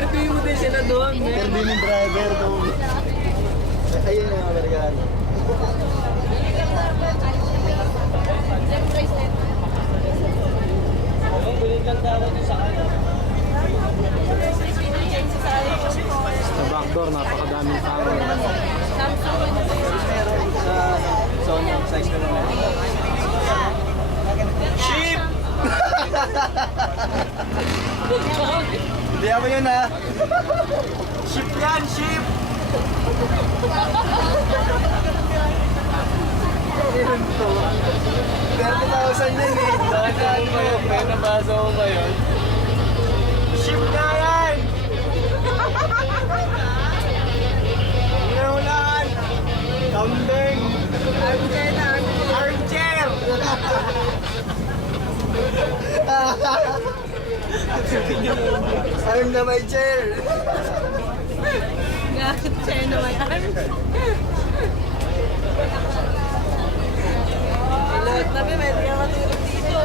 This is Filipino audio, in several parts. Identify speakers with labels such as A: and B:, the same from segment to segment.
A: Interview mo din sila doon.
B: Interview ng driver doon. Ayun yung regalo.
C: Sa backdoor, napakadaming tao.
B: Sa Sony size na naman. Ship! Hindi ako yun ha. Ship yan, ship! Yun to. 30,000 yun eh. Saan mo yun? May nabasa ko ba yun? Ship nga yan! Inulan! Kambing! Armchair na! Armchair! Arm na may chair!
A: Gakit siya naman. Hello, tabi, may di ka matulog dito.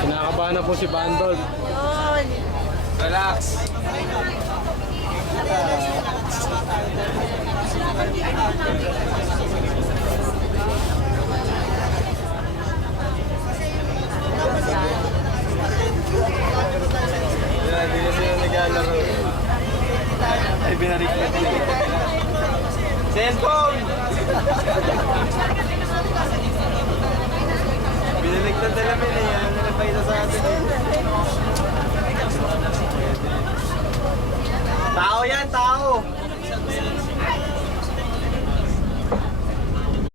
C: Kinakabahan na po si Bandol.
A: Yun.
B: Relax! Yan, hindi na sila naglalaro. Ay, binarik na din. Cellphone!